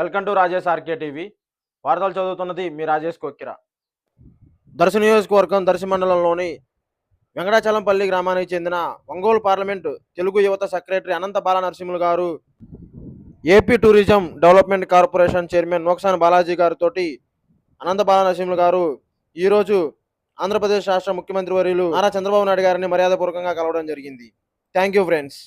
Welcome to Rajesh RK TV. వార్తలు చదువుతున్నది మీ రాజేష్ కొక్కిరా దర్శి నియోజకవర్గం దర్శి మండలంలోని వెంకటాచలంపల్లి గ్రామానికి చెందిన ఒంగోలు పార్లమెంటు తెలుగు యువత సెక్రటరీ అనంత బాల నరసింహులు గారు AP tourism development corporation chairman నోక్సాన్ Balaji గారితో అనంత బాల నరసింహులు గారు ఈరోజు ఆంధ్రప్రదేశ్ రాష్ట్ర ముఖ్యమంత్రి వర్యులు నారా చంద్రబాబు నాయుడు గారిని మర్యాదపూర్వకంగా కలవడం జరిగింది. Thank you friends.